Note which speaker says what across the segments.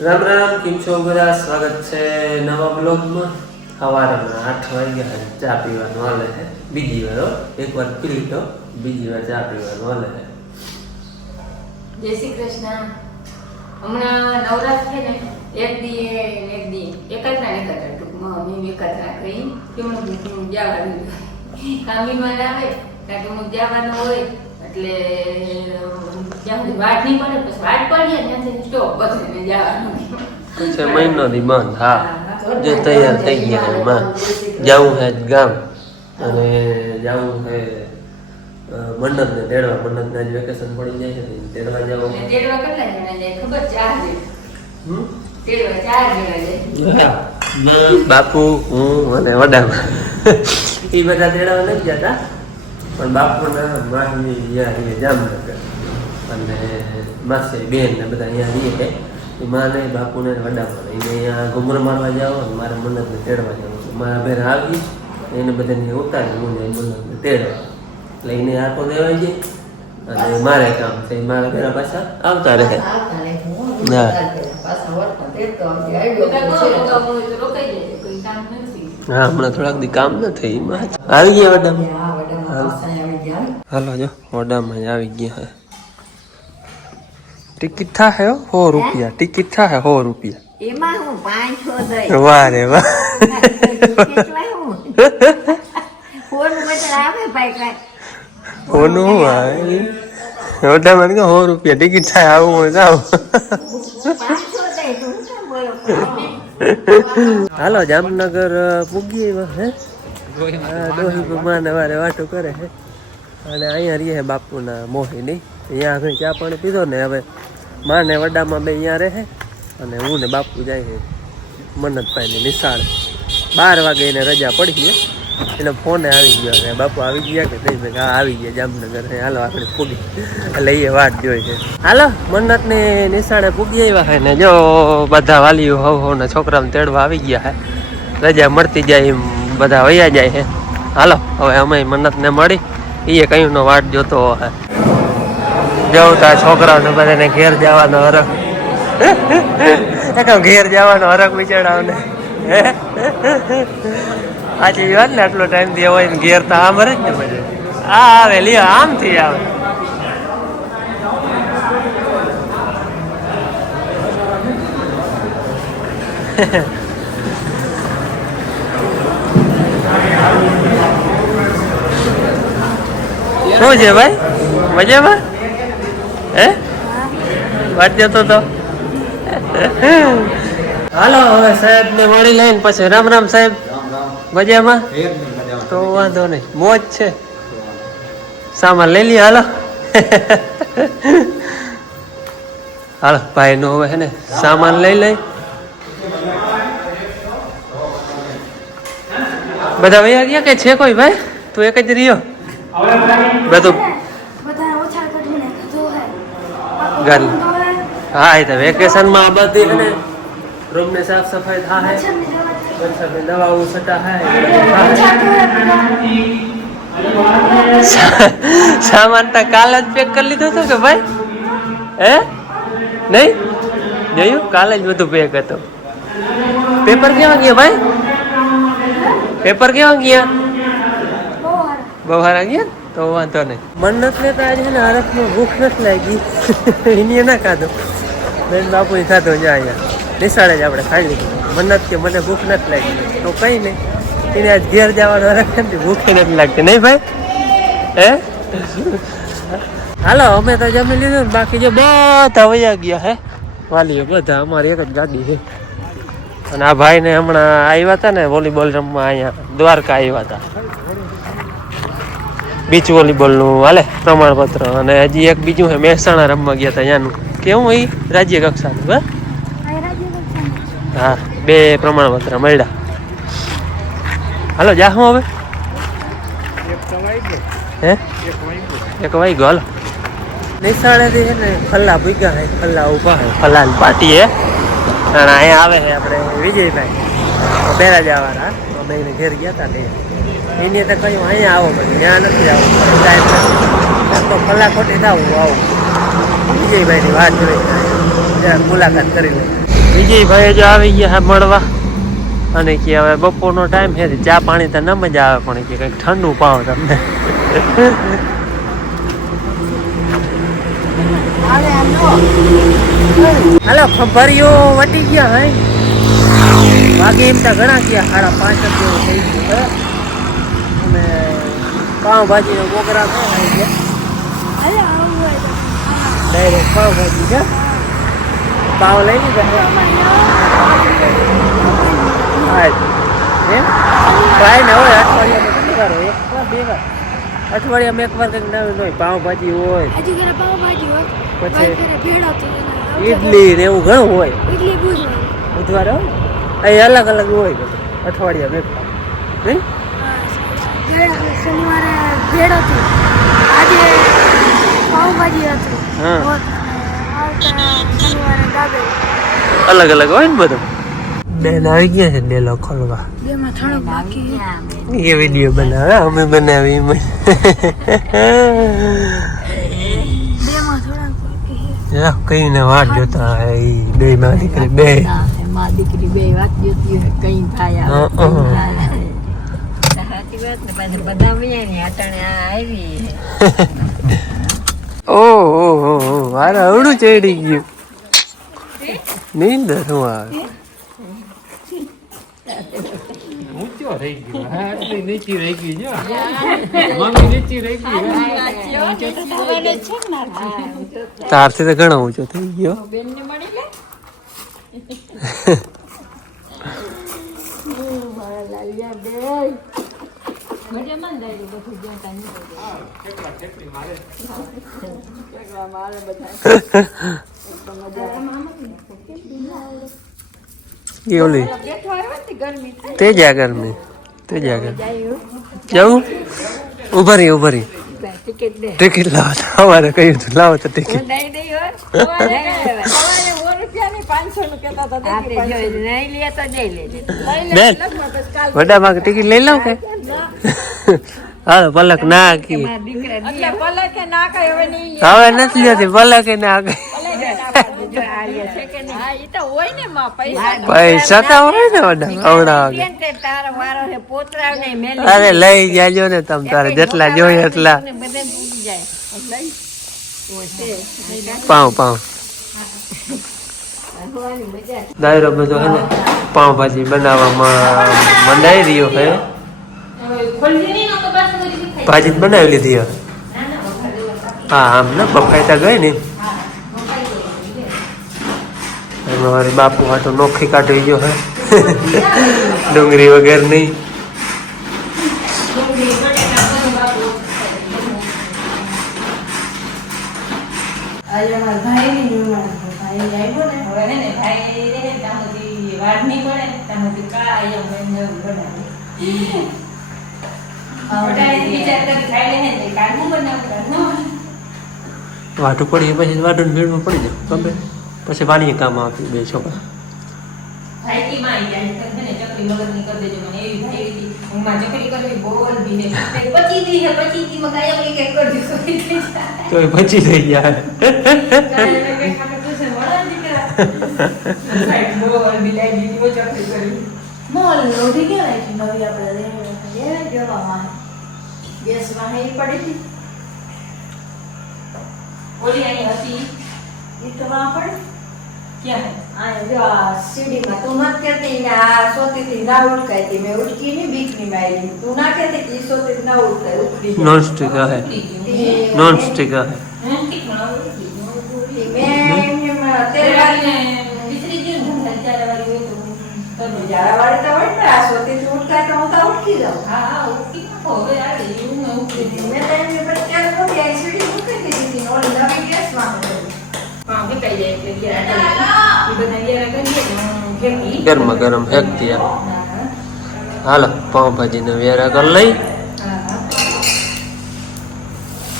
Speaker 1: રામ રામ, કેમ છો બધા? સ્વાગત છે નવા બ્લોગમાં. સવારમાં આઠ વાગ્યા ચા પીવાનું હાલે છે બીજી વાર એક વાર પી લીધો બીજી વાર ચા પીવાનું હાલે છે
Speaker 2: જય શ્રી કૃષ્ણ. હમણાં નવરાત્ર છે ને, એક દીએ એક દી. એકત્રા ને એકત્રા ટૂંકમાં મેં એકત્રા કરી કે હું હું કામી મારે આવે કારણ કે હું જવાનું હોય, એટલે વાટ નહીં પડે પછી વાટ પડીએ ને ત્યાંથી સ્ટોપ બધું જવાનું.
Speaker 1: છે મહિનો ની બંધ હા. જે તૈયાર થઈ ગયા એમાં જવું હે ગામ. અને જવું હે મંડપ ને તેડવા. મંડપને આજે વેકેશન પડી જાય છે તેડવા જવું
Speaker 2: તેડવા કેટલા જણા જાય? ખબર? ચાર
Speaker 1: હમ?
Speaker 2: તેડવા ચાર જણા જાય.
Speaker 1: બાપુ હું અને વડામાં એ બધા તેડાવા નથી જતા. પણ બાપુના અહીંયા રહીએ જામનગર. અને માસી બેન ને બધા અહીંયા રહીએ છે. એ માને બાપુને વડા વડામાં એને અહીંયા ઘુમર મારવા જાઓ અને મારે મન્નતને તેડવા જવું મારા ઘેર આવી એને બધાને ઉતારી હું ને મન્નતને તેડવા. એટલે એને આખો દેવાય છે અને મારે કામ છે. મારા ભેરા પાછા આવતા રહે. હા હમણાં થોડાક દી કામ ન એમાં આવી ગયા વડામાં. હાલો જો વડામાં આવી ગયા. હે ટિકિટ થાય હો? સો રૂપિયા. ટિકિટ થાય સો રૂપિયા.
Speaker 3: એમાં હું પાંચસો દઈ.
Speaker 1: વાહ રે વાહ.
Speaker 3: ફોન બધા આવે ભાઈ કાંઈ.
Speaker 1: ઓનું હું આવે? વડામાં કે સો રૂપિયા ટિકિટ થાય આવું હોય જાવ
Speaker 3: હું
Speaker 1: હાલો જામનગર પૂગી હે? ડોહી વાટો કરે અને અહીંયા રહીએ બાપુના મોહિની અહીંયા હવે ચા પાણી પીધો ને હવે માને વડામાં બે અહીંયા રહે અને હું ને બાપુ જાય છે મન્નતભાઈની નિશાળ. બાર વાગે એને રજા પડી છે. એટલે ફોને આવી ગયો કે બાપુ આવી ગયા કે નહીં? મેં હા, આવી ગયા જામનગર હે હાલો, આપણે પૂગી. એટલે એ વાત જોઈ છે. હાલો મન્નતની નિશાળે પૂગી આવ્યા છે ને જો બધા વાલીઓ હવ હવ ને છોકરાને તેડવા આવી ગયા છે. રજા મળતી જાય એમ બધા વયા જાય છે. હાલો, હવે અમે મન્નતને મળી. એ કયું નો વાટ જોતો હે જવું તા છોકરાઓને બધાને ઘેર જવાનો હરક એ ઘેર જવાનો હરખ બિચારાઓને આજે વાત ને આટલો ટાઈમથી હોય ઘેર તો આમ જ ને બધે. આ આવે, લ્યો, આમથી આવે. શું છે ભાઈ? મજામાં? હે? વાત જતો તો. હાલો, હવે સાહેબ ને મળી લઈને પછી રામ રામ સાહેબ. મજામાં? તો વાંધો નહીં. મોજ છે. સામાન લઈ લઈએ હાલો. હાલો ભાઈ હવે હે સામાન લઈ લઈ. બધા વયા ગયા કે છે કોઈ ભાઈ? તું એક જ રહ્યો? બધા
Speaker 4: હે
Speaker 1: હા એ તો વેકેશનમાં આ બધી હે ને રૂમને સાફ સફાઈ
Speaker 4: થા
Speaker 1: હે દવાઓ છટા
Speaker 4: ઓછા
Speaker 1: સામાન તો કાલ જ પેક કરી લીધો હતો કે ભાઈ? હે? નહીં? જોયું? કાલે જ બધું પેક હતો. પેપર કેવા ગયા ભાઈ? પેપર કેવા ગયા?
Speaker 4: બહુ હારા.
Speaker 1: ગયા? ને? તો વાંધો નહીં. મન્નત ને તો આજે ને હરખમાં ભૂખ નથી લાગી. એની ના ખાધો. બેન બાપુ ખાધો જ અહીંયા. નિશાળે જ આપણે ખાઈ લીધું. મન્નત કે મને ભૂખ નથી લાગી. તો કઈ નહીં. એને આજ ઘેર જવાનો હરખ નથી ભૂખ નથી લાગતી. નહીં ભાઈ? હે? હાલો, અમે તો જમી લીધું ને બાકી જો બધા વયા ગયા હે. વાલીઓ બધા, અમારી એક જ ગાડી છે. અને આ ભાઈને હમણાં આવ્યા હતા ને વોલીબોલ રમવા અહીંયા, દ્વારકા આવ્યા હતા. બીચ વોલીબોલનું હાલે, પ્રમાણપત્ર. અને હજી એક બીજું છે, મહેસાણા રમવા ગયા હતા ત્યાંનું. કેવું એ રાજ્ય કક્ષાનું, હા? હા, બે પ્રમાણપત્ર મળ્યા. હાલો, જા હું હવે? હે? એક વાગ્યો, હાલો. નિશાળેથી છે ને ફલ્લા ભૂગ્યા હે ફલ્લા ઊભા હે ફલાલ પાટી, હે? અને અહીંયા આવે છે આપણે વિજયભાઈ. બેરા જવાના અમે એને ઘેર ગયા હતા ને. એની તો કહ્યું અહીંયા આવો પછી ત્યાં નથી આવું ટાઈમ નથી તો કલાક ખોટી થાવ આવું. વિજયભાઈની વાત જોઈ મુલાકાત કરી લઉં વિજયભાઈ જો આવી ગયા મળવા. અને કે હવે બપોરનો ટાઈમ છે ચા પાણી તો ન મજા આવે પણ કે કંઈક ઠંડુ પાવ તમને. હાલો ભર્યો વટી ગયા હે? વાગે એમ તો ઘણા ગયા સાડા પાંચ જેવું થઈ ગયું પાવભાજીનો પ્રોગ્રામ છે ડાયરેક્ટ પાવભાજી છે. પાવ લઈ લીધા ટ્રાય ને હોય અઠવાડિયામાં હોય? એક વાર બે વાર. અઠવાડિયામાં એક વાર કંઈક નવી હોય.
Speaker 4: પાઉંભાજી હોય.
Speaker 1: પછી. ઈડલી ને એવું ઘણું હોય.
Speaker 4: બુધવારે
Speaker 1: હોય અહીં અલગ અલગ હોય અઠવાડિયામાં એક વાર. નહીં
Speaker 4: શનિવારે ભેળ હતી. આજે પાઉભાજી હતું.
Speaker 1: અલગ અલગ હોય ને બધું? બેન આવી ગયા છે ડેલો ખોલવા. એ વીડિયો બનાવે. અમે બનાવી કઈ ને વાટ જોતા બે માં દીકરી બે.
Speaker 3: માં દીકરી બે વાત જોતી કઈ થાય
Speaker 1: હા,
Speaker 3: આવે, કઈ
Speaker 1: હા.
Speaker 3: થાય આવે. સાચી વાત ને પાછા બધા મિયા ની અટાણે આ આવી.
Speaker 1: ઓ ઓ ઓ ઓ મારે અવડું ચડી ગયું. નીંદર શું આવે? ઊંચો થઈ ગયો. હા આટલી નીચી રહી ગઈ જો મમ્મી નીચી રહી ગઈ તારથી તો ઘણો ઊંચો થઈ ગયો એ ઓલી તેજા ગરમી તેજા ગરમી જવું ઊભા રહી ઊભા રહી
Speaker 3: ટિકિટ દે
Speaker 1: ટિકિટ લાવો તો અમારે કહ્યું હતું લાવો તો ટિકિટ
Speaker 3: નહીં નહીં હોય સવારે સો રૂપિયાની પાંચસો નું કહેતા હતા નહીં લે તો જઈ લેજે
Speaker 1: બેન વડા માં ટિકિટ લઈ લઉં કે હાલો પલક ના કી
Speaker 3: હવે
Speaker 1: નથી લેતી પલક ના કઈ
Speaker 3: હા ઈ હોય ને માં પૈસા.
Speaker 1: પૈસા તો હોય ને
Speaker 3: મેલી
Speaker 1: અરે લઈ જાજો ને તમ તારે જેટલા જોઈએ એટલા. પાઉં પાઉં. દાયરો બધો હે ને પાઉંભાજી બનાવવામાં મંડાઈ રહ્યો હે. ભાજી જ બનાવી લીધી હે હા આમ ને બફાઈ તો ગઈ ને. મારી બાપુ તો નોખી કાઢી ગયો હે. ડુંગળી વગેરે નહીં
Speaker 2: હવે હે ને ભાઈ
Speaker 1: વાટું પડી પછી વાટું ભીડમાં પડી જાવ ગમે પછી પાણી કામ આપ્યું બે છોકરા
Speaker 2: તો
Speaker 1: પછી થઈ ગયા.
Speaker 3: આપણે? એ જોવામાં ગેસ વાહી પડી હતી
Speaker 2: ઓલી અહીં હતી,
Speaker 3: ઈ તો વાં પડી
Speaker 2: ક્યાં હે?
Speaker 3: આ જો આ સીડીમાં તું મત કહેતી ને આ સોતીથી ના ઉઠકાઈ મેં ઉઠકી ની બીકની મારી તું ના કહેતી કે ઈ સોતી ના ઉઠકાય ઉખડી જાય.
Speaker 1: નોન સ્ટિક હે
Speaker 2: ઉતરી ગયું.
Speaker 3: તે-
Speaker 1: નોન સ્ટિક હે
Speaker 2: હે? ટીકણો ઉતરી ગયું.
Speaker 3: તે મેં એમ તેલ
Speaker 2: તેલવાળીને
Speaker 3: વાળીને
Speaker 2: વિસરી ગયું ને, ત્યારે વાળી હોય તો કરવું.
Speaker 3: જાડા વાળી તો હોય ને આ સોતીથી ઉઠકાય તો હું તો ઉઠકી જાઉં
Speaker 2: હા,
Speaker 3: ઓલી નવી ગેસમાં
Speaker 2: હા, ફેંકાઈ જાય એટલે ઘેરા એ બધા ઘેરા કરીએ ને
Speaker 1: ગરમા ગરમ હેકતી આ હાલો પાઉંભાજીને વેરા કરી લઈ.
Speaker 2: હા, હા.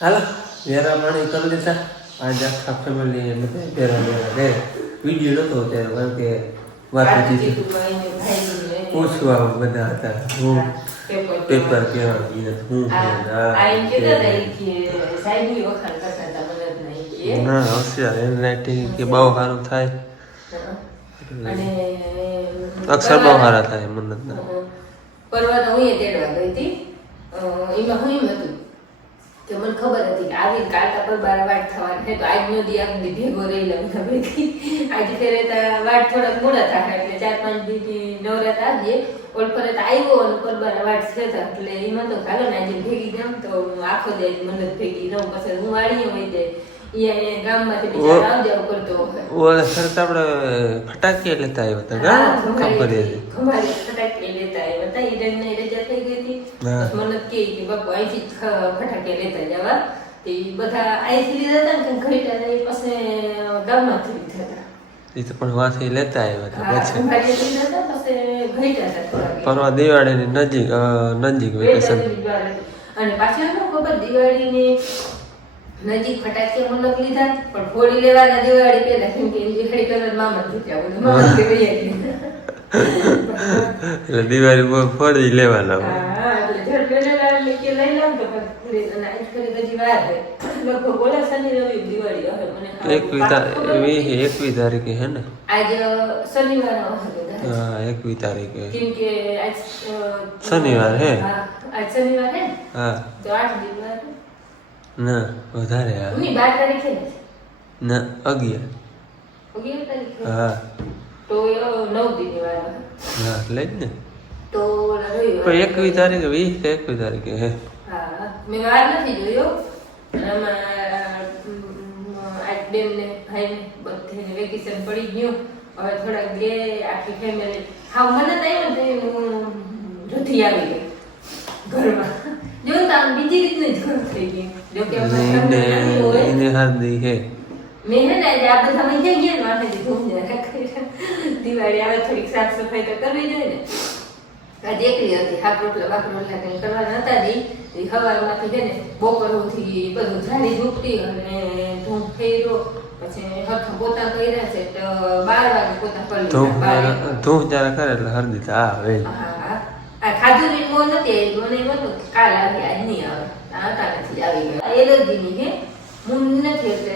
Speaker 1: હાલો વેરા પાણી કરી લીધા. આજે આખા ફેમિલી બધા વેરા વેરા રે. વીડિયો નતો ત્યારે કારણ કે વાત હતી પૂછવા બધા હતા. હું
Speaker 2: પેપર
Speaker 1: કેવા ગયા હું
Speaker 2: સાહેબની વખાણ કરતા
Speaker 1: ના હોશિયાર હેન્ડરાઇટિંગ કે બહુ સારું થાય.
Speaker 2: અને
Speaker 1: અક્ષર બહુ સારા થાય મન્નતના.
Speaker 2: પરવા તો હું એ તેડવા ગઈ હતી. એમાં હું એમ હતું કે મને ખબર હતી કે આવી કાલકા પર બાર વાટ થવાની છે તો આજનો દી આમ દી ભેગો રહી લઉં ભેગી આજે ફેરે વાટ થોડાક મોડા થાય એટલે ચાર પાંચ દી નવરાત આવીએ. ઓલ પર આવ્યો અને પર બાર વાટ થતા એટલે એમાં તો કાલો ને આજે ભેગી જામ તો આખો દે મને ભેગી રહું. પછી હું વાળીએ હોય જાય.
Speaker 1: ઓલા આપણે ફટાકીએ લેતા આવ્યા હતા
Speaker 2: હા,
Speaker 1: ખબર
Speaker 2: લેતા આવ્યા હતા. ઈ રંગની રજા થઈ ગઈ હતી. મને કહે કે બાપુ અહીંથી ફટાકે લેતા જવા. તે બધા અહીંથી લીધા હતા ને ઘઈટા ને ઈ પાસે ગામમાંથી લીધા હતા.
Speaker 1: એ તો પણ વાંથી લેતા આવ્યા હતા પછી. પરવા દિવાળીની નજીક નજીક વેકેશન.
Speaker 2: અને પાછળ ખબર દિવાળીની નજીક ફટાકિયા મલક લીધા પણ હોળી લેવાના દિવાળી પેલા કેમ કે દિવાળી કલરમાં મત લીધા બધું જ લઈ આવ્યા.
Speaker 1: એટલે દિવાળી પર ફળી લેવાના.
Speaker 2: હા, એટલે ઘર પહેરેલા એટલે કે લઈ લઉં તો પછી અને આજ ફરી બધી વાર છે. લગભગ ઓલા શનિ રવિ દિવાળી હવે મને
Speaker 1: એકવી તારીખ. એકવી તારીખે હે ને
Speaker 2: આજ શનિવાર
Speaker 1: હા એકવી તારીખે
Speaker 2: કેમ કે આજ
Speaker 1: શનિવાર હે?
Speaker 2: આજ શનિવાર હે
Speaker 1: હા
Speaker 2: તો આઠ દિવસ
Speaker 1: ના વધારે
Speaker 2: ની બાર તારીખે ને
Speaker 1: ના અગિયાર.
Speaker 2: અગિયાર તારીખ?
Speaker 1: હા.
Speaker 2: તો નવ દિન
Speaker 1: હા એટલે જ ને.
Speaker 2: તો ઓલા રવિવાર.
Speaker 1: પણ એકવી તારીખે વીસ કે એકવી તારીખે હે.
Speaker 2: હા મેં વાર નથી જોયો. બેનને ભાઈને બધાને વેકેશન પડી ગયું. હવે થોડાક ગે આખી ફેમિલી હા મને તો આવ્યો ને હું જુથી આવી ગઈ ઘરમાં. જો તો બીજી રીતનું ઘર થઈ ગયું જો કે અમારા
Speaker 1: એને હાર્દી હે
Speaker 2: મેં હે ને આ બધા વહી ગયા ને વાંધે ધૂમ જરા દિવાળી આવે થોડીક સાફ સફાઈ તો કરવી જોઈએ ને. આ એકલી હતી હાથ રોટલા બાક રોટલા કંઈ કરવાના હતા દી. એ સવારમાંથી છે ને બપોર સુધી બધું ઝાડી ઝૂકતી અને ધૂમ ફેર્યો. પછી હરખા પોતા કર્યા છે તો બાર વાગે પોતા કરી
Speaker 1: ધૂપ જ્યારે કરે એટલે હરદી તો આવે.
Speaker 2: હા. આ ખાધું ની મોં નથી આવી મને એમ હતું કાલ આવી આજ નહીં આવે આ અચાનકથી આવી ગયો આ એલર્જીની હે? હું નથી એટલે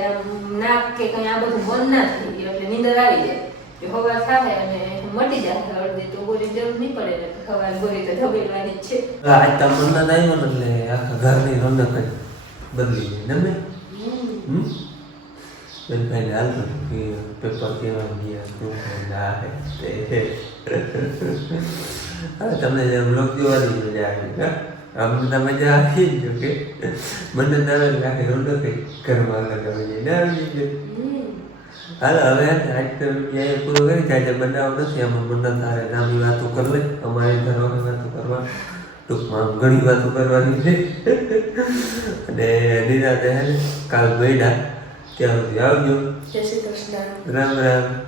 Speaker 2: નાક કે કંઈ આ બધું બંધ ના થઈ ગયું એટલે નીંદર આવી જાય. જો હવા થાય અને મટી જાય અડધી તો ગોળી જરૂર નહીં પડે એટલે સવાર ગોળી તો ધબેલવાની જ છે.
Speaker 1: આજ તો મન્નત આવ્યો એટલે આખા ઘરની રોનક જ બદલી ગઈ નમે હમ. બેન હાલતું કે પેપર કેવા ગયા શું થાય, હે, હવે તમને જેમ લોક જોવાની મજા આવી હા? અમને બધા મજા આવી જ કે? મને તો લાગે એવું જ ઘરમાં આવી જાય ના આવી જાય હાલો હવે આજ તો ક્યાંય પૂરો કરી જાય બનાવ નથી. આમાં મને તારે નાની વાતો કરી અમારે ઘરવાની વાતો કરવા. ટૂંકમાં આમ ઘણી વાતો કરવાની છે. અને નિરાતે કાલ ગયડા ત્યાં સુધી આવજો.
Speaker 2: જય શ્રી કૃષ્ણ.
Speaker 1: રામ રામ.